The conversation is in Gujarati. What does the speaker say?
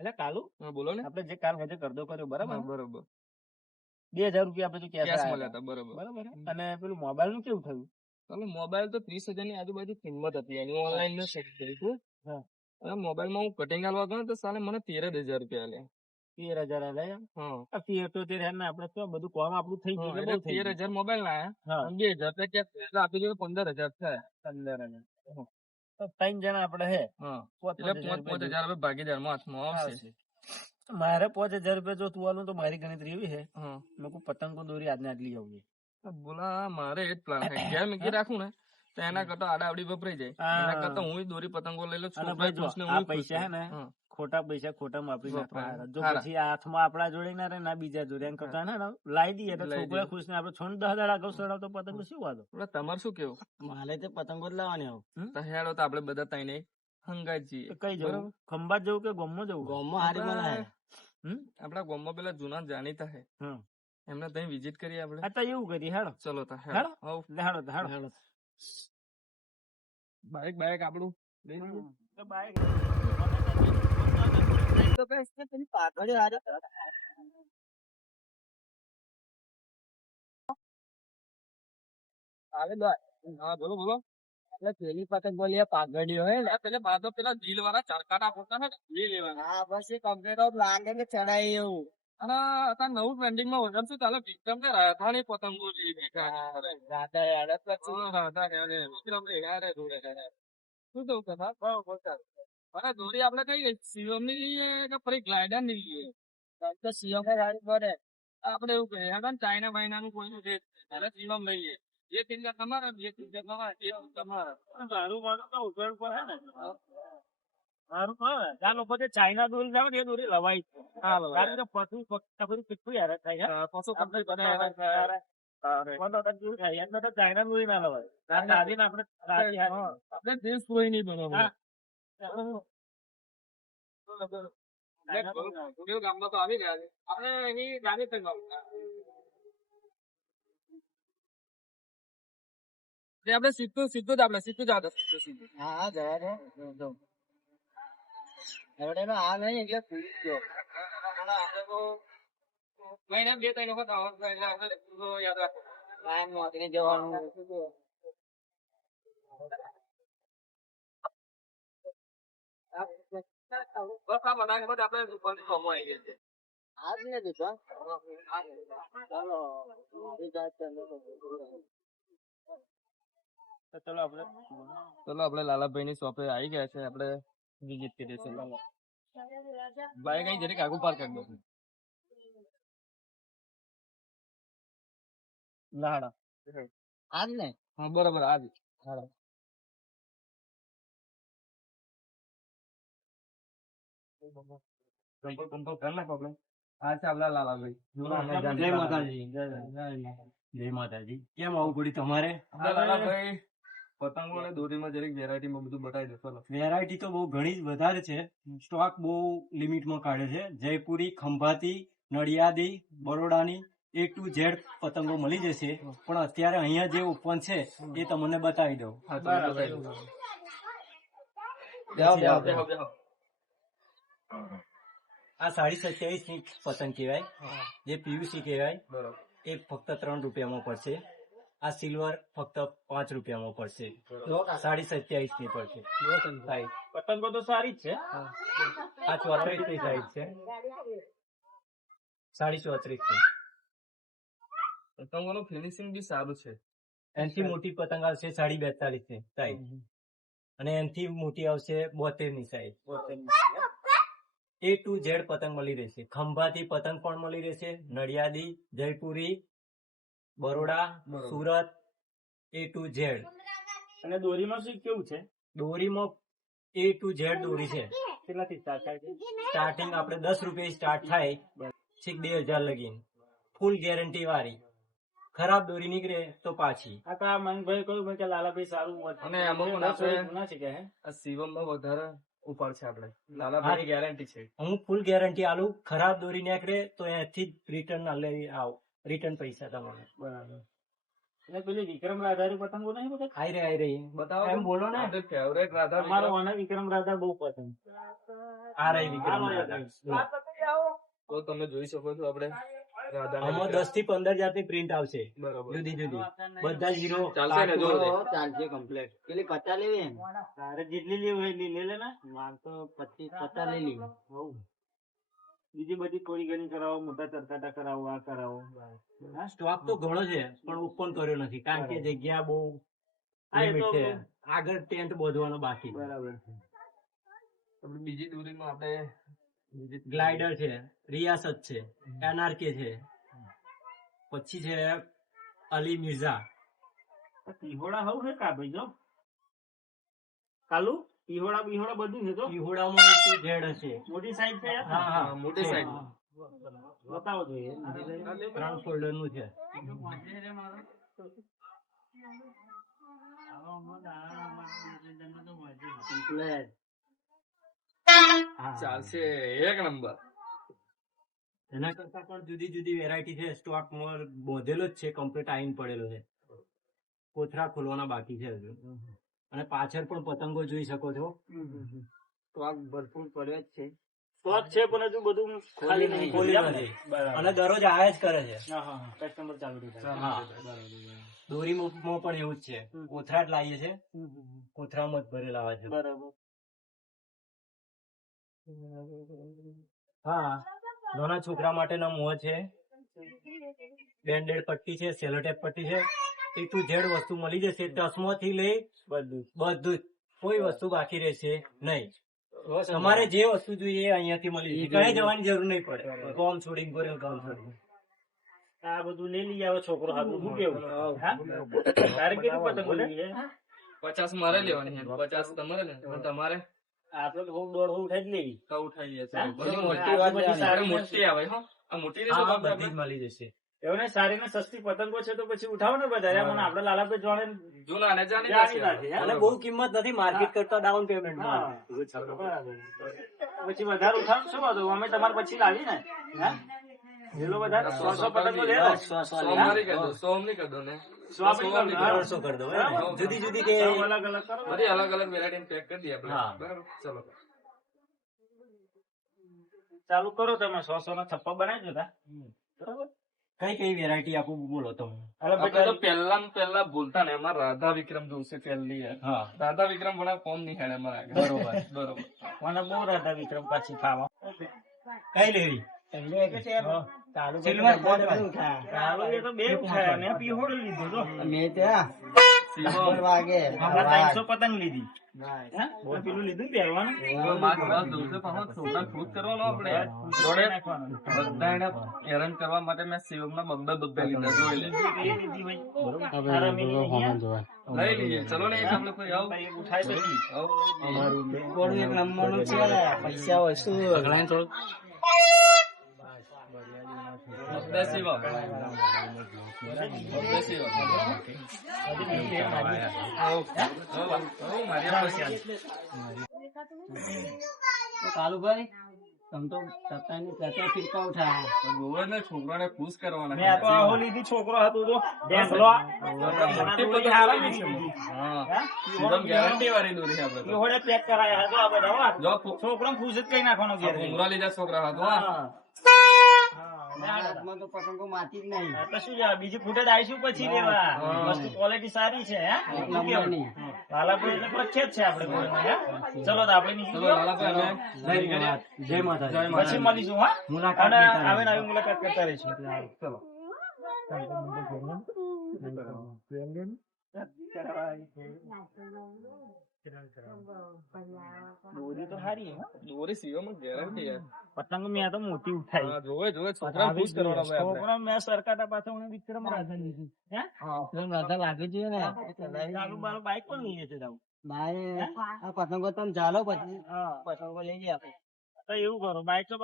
એટલે કાલુ બોલો ને. આપણે જે કાલ હજે કરદો કર્યો બરાબર બરોબર. બે હજાર રૂપિયા આપણે કેશ મળ્યા હતા. બરોબર. બરાબર અને પેલું મોબાઈલનું કેવું થયું? ચાલો મોબાઈલ તો ત્રીસ હજારની આજુબાજુ કિંમત હતી એની ઓનલાઈન નો સેટ કરી હતું. હા. અને મોબાઈલમાં હું કટિંગ આલવા ગયો તો સાલે મને તેર જ હજાર રૂપિયા આલ્યા. તેર હજાર આલ્યા હા. તેર તો તેર ને આપણે તો બધું કોમ આપણું થઈ ગયું એટલે તેર હજાર મોબાઈલ ના બે હજાર આપી દીધું પંદર હજાર થયા. પંદર હજાર. ત્રણ જણા આપડે હે. પાંચ હજાર રૂપિયા ભાગીદારમાં હાથમાં આવશે. મારે પાંચ હજાર રૂપિયા જો તું આલું તો મારી ગણતરી એવી હે. હા. લોકો પતંગો દોરી આજને આજ લઈ આવીએ તો બોલા મારે એ જ પ્લાન છે. ઘેર મૂકી રાખું ને તો એના કરતા આડા આવડી વપરાઈ જાય. એના કરતા હું દોરી પતંગો લઈ લઉં ખુશ પૈસા હે ને. ખોટા પૈસા ખોટા વાપરી જો પછી હાથમાં આપણા જોડે ના રહે ના બીજા જોડે એમ કરતા ને લાવી દઈએ તો છોકરા ખુશ ને આપડે છોડ દસ હજાર આગળ સડાવતો પતંગ શું વાંધો? તમારે શું કેવું? મારે તો પતંગો જ લાવવાની આવું તો હેડો તો આપડે બધા તઈને હંગાજી કઈ જવું? ખંભાત જવું કે ગોમમાં જવું? ગોમમાં હારી. હમ? આપણા ગામમાં પેલા જૂના જાણીતા હે. હમ. એમને ત્યાં વિઝિટ કરીએ આપણે. આ તો એવું કરી હેડો. ચલો તો હેડો. હેડો? હેડો હેડો. બાઈક બાઈક આપણું. લઈ લઈએ. બાઈક બોલો બોલો એટલે પેલી પતંગ બોલીએ પાઘડીઓ હે એટલે પેલા બાદ પેલા દિલ વાળા ચરકાટા પોતા ને એ લેવાના હા બસ એ કમ્પ્લીટ લાગે કે ચડાય એવું અને અત્યારે નવું ટ્રેન્ડિંગમાં વધારે શું ચાલે વિક્રમ કે રાધાની પતંગો છે રાધા રાધા ને વિક્રમ ને એ જોડે. શું કહું કથા અને દોરી આપણે કઈ લઈએ? ની લઈએ કે ફરી ગ્લાઇડરની લઈએ? તો સીએમ સારી પડે. આપણે એવું કહીએ હેડો ચાઇના વાઇના નું કોઈ છે? એટલે શિવમ લઈએ. એ ચિંતા તમારા જે ચિંતા તમારા એ તમારા. મારું મારું તો ઉપર ઉપર હે ને. મારું હા આ લોકો જે ચાઇના દોરી લાવે એ દોરી લવાય હા લવાય. કારણ કે પશુ પક્ષી બધું કેટલું યાર થાય. બધા ચાઇના દોરી ના લવાય. કારણ કે આપણે આપણે દેશ કોઈ નહીં ગોગીલ ગામમાં તો આવી ગયા છે. આપણે એની ગાડી તક આપણે સીધું સીધું જ આપણે સીધું જ સીધું. હા જવા દો. આ નહીં એટલે ભૂલી ગયો. આપણે તો મહિને બે ત્રણ વખત આવવાનું એટલે આપણે યાદ જવાનું. બસ આ બધા દુકાન આજ ને દીધો ચાલો ચાલો આપણે ચલો લાલાભાઈ ની શોપે આવી ગયા છે, આપણે વિઝિટ કરીએ છીએ. બાઈક અહીં જરીક આગુ પાર્ક કરી દો લાડા આજ ને હા, બરાબર આવી કંપલ કંપલ કરી નાખો આપણે આ છે લાલાભાઈ જય માતાજી જય માતાજી કેમ આવું પડ્યું તમારે લાલાભાઈ પતંગો અને દોરીમાં જરીક વેરાયટીમાં બધું બતાવી દો વેરાયટી તો બહુ ઘણી જ વધારે છે. સ્ટોક બહુ લિમિટમાં કાઢે છે. જયપુરી ખંભાતી નડિયાદી બરોડાની એ ટુ ઝેડ પતંગો મળી જશે. પણ અત્યારે અહીંયા જે ઓપન છે એ તમને બતાવી દઉં હા ચલો બતાવી દો બેહો, બેહો, બેહો, બેહો. આ સાડી સત્યાવીસની પતંગ કહેવાય જે પીયુસી કહેવાય. એ ફક્ત ત્રણ રૂપિયામાં પડશે. આ સિલ્વર ફક્ત પાંચ રૂપિયામાં પડશે. સાડી સત્યાવીસની પડશે. પતંગો. તો સારી જ છે. આ ચોત્રીસની સાઈઝ છે. સાડી ચોત્રીસ છે. પતંગોનું ફિનિશિંગ બી સારું છે. એનથી મોટી પતંગ આવશે સાડી બેતાલીસની સાઈઝ અને એનથી મોટી આવશે બોતેરની સાઈઝ એ ટુ ઝેડ પતંગ મળી રહેશે. ખંભાતી પતંગ પણ મળી રહેશે. નડિયાદી Jaipuri Baroda Surat A to Z અને દોરીમાં શું કેવું છે? દોરીમાં એ ટુ ઝેડ દોરી છે. કેટલાથી સ્ટાર્ટ થાય છે? સ્ટાર્ટિંગ આપણે દસ રૂપિયા સ્ટાર્ટ થાય. છેક બે હજાર લગીન. ફૂલ ગેરંટી વાળી. ખરાબ દોરી નીકળે તો પાછી. આ તો આ મનભાઈ કહ્યું કે લાલાભાઈ સારું અને આપણે- જૂના છે આ શિવમમાં વધારે ઉપાડ છે આપણે. લાલાભાઈની ગેરંટી છે. હું ફૂલ ગેરંટી આલુ ખરાબ દોરી નીકળે તો એથી જ રિટર્ન લઈ આવ. રિટર્ન પૈસા તમારે. બરાબર. એટલે પેલી વિક્રમ રાધારી પતંગો નહીં બધા ખાઈ રહી આઈ રહી બતાવો એમ બોલો ને. ફેવરેટ રાધા મારો વિક્રમ. મને વિક્રમ રાધા બહુ પસંદ. આ રહી વિક્રમ રાધા. તો તમે જોઈ શકો છો આપણે. આમાં દસથી પંદર જાતની પ્રિન્ટ આવશે. જુદી જુદી. બધા હીરો ચાલશે ને જો ચાલશે કમ્પ્લેટ પેલી પચાસ લેવી તારે જેટલી લેવી હોય એટલી લે લે ને માર તો પચીસ પચાસ લઈ લી બીજી બધી થોડી ઘણી કરાવો મોટા ચરકાટા કરાવો આ કરાવો. હા, સ્ટોક તો ઘણો છે પણ ઓપન કર્યો નથી. કારણ કે જગ્યા બહુ એ છે. આગળ ટેન્ટ બાંધવાનો બાકી બરાબર છે. બીજી દોરીમાં આપણે ગ્લાઇડર છે રિયાસત છે એનઆરકે છે. પછી છે અલી મિર્ઝા. પીહોડા હવ છે કા ભાઈ જો? કાલુ? પીહોડા બિહોડા બધું છે તો પીહોડામાં શું ઝેડ હશે. મોટી સાઈઝ છે હા હા, મોટી છે. બતાવો જોઈએ ત્રણ ફોલ્ડરનું છે. હા. ચાલશે. એક નંબર. એના કરતા પણ જુદી જુદી વેરાયટી છે. સ્ટોક મોર બોધેલો જ છે. કમ્પ્લીટ આઈન પડેલો છે. કોથરા ખોલવાના બાકી છે હજુ. અને પાછળ પણ પતંગો જોઈ શકો છો. સ્ટોક ભરપૂર પડ્યો જ છે. સ્ટોક છે પણ હજુ બધું ખાલી નહીં. ખોલી નથી. અને દરરોજ આયા જ કરે છે. હા હા હા. કસ્ટમર ચાલુ દોરીમાં પણ એવું જ છે. કોથરા જ લાવીએ છે. કોથરામાં જ ભરેલા આવે છે. બરાબર. હા નાના છોકરા માટેનો મોં છે. બેન્ડેડ પટ્ટી છે સેલોટેપ પટ્ટી છે. એ ટુ ઝેડ વસ્તુ મળી જશે ચશ્મોથી લઈ બધું. બધું કોઈ વસ્તુ બાકી રહેશે નહીં. તમારે જે વસ્તુ જોઈએ અહીંયાથી મળી જશે. કઈ જવાની જરૂર નહીં પડે. ગામ છોડીને કરે ગામ છોડીને. આ બધું લઈ લઈ આવે છોકરો હાથું શું કેવું? હા? તારે કેટલું પતંગ પચાસ મારે લેવાની પચાસ તમારે તમારે? તો દોઢ ઉઠાઈ જ લેવી તો? મોટી. સારી આવે હો. આ મોટી લેશો હા બાપ બધી મળી જશે. એવું સારી ને સસ્તી પતંગો છે તો પછી ઉઠાવો ને બધા. મને આપડે લાલાભાઈ જોડે જૂના ને જાણી? અને બહુ કિંમત નથી માર્કેટ કરતા ડાઉન પેમેન્ટ પછી વધારે ઉઠાવ શું વાંધો અમે તમારે પછી લાવી ને. હા? લેલો વધારે સો સો પતંગો લે કરી દો કરી દો ને. કરી દો. જુદી જુદી કે અલગ અલગ કરો. બધી અલગ અલગ વેરાયટી પેક કરી દઈએ આપણે. બરાબર? ચલો. ચાલુ કરો તમે સો સો ના થપ્પા બનાવી દો બરાબર? કઈ કઈ વેરાયટી આપું બોલો તમે. આપણે તો પહેલા ને પહેલા ભૂલતા ને એમાં રાધા વિક્રમ જોશી પહેલી હા. રાધા વિક્રમ વડા કોમ નહીં હેડે મારા બરોબર. બરોબર. મને બહુ રાધા વિક્રમ પાછી ખાવા. કઈ લેવી? હા. સિલ્વર બોર્ડ બધું ઉઠા. ચાલો, એ તો બે ઉઠાયા મેં પીહોડ લીધો તો. મેં ત્યાં વાગે. ત્રણસો પતંગ લીધી. Right. હા? બોલ પેલું લીધું ને પહેરવાનું? તો માર બસ જોશે પાછો છોકરાને ખુશ કરવાનો આપણે. જોડે નાખવાનું. બધા એને હેરાન કરવા માટે મેં શિવમના બબ્બે બબ્બે લીધા. જોઈ લે. તારા? લઈ લઈએ. ચલો ને એક આપણે કોઈ આવું. ઉઠાય પછી. છે. પૈસા વસ્તુ કાલુભાઈ તમ તો સત્તાની ફિરકા જોવે ને છોકરાને ખુશ કરવાના મેં તો આહો લીધી છોકરો હતો તો ઢેંગલો. મોટી મોટી હારા લીધી. હા હા? શિવમ ગેરંટી વાળી દોરી છે આપણે તો. પીહોડે પેક કરાયા હતા આ બધા, જો છોકરાને ખુશ જ કઈ નાખવાનો છોકરા. લીધા છોકરા હતો હા. હાથમાં તો પતંગો માતી જ નહીં. તો શું બીજી ફૂટેજ આવીશું પછી લેવા. વસ્તુ ક્વોલિટી સારી છે વાલાપુર એટલે પ્રખ્યાત છે આપણે ચલો તો આપણે નીકળી જય માતા. પછી મળીશું હા? મુલાકાત આવે ને આવી મુલાકાત કરતા રહીશું. ચલો. દોરી તો સારી દોરી સીવામાં ગેરંટી છે પતંગ મેં તો મોટી ઉઠાઈ જોવે જોવે છોકરાને ખુશ કરવાના ભાઈ આપણે. મેં સરકાટા પાછળ મને વિક્રમ રાધા લીધી હે વિક્રમ રાધા લાગે છે ને ચાલુ મારો બાઈક પણ લઈએ છે તાવ ભાઈ આ પતંગો તમે ચાલો પછી હા પતંગો લઈ જાય તો એવું કરો બાઈક તો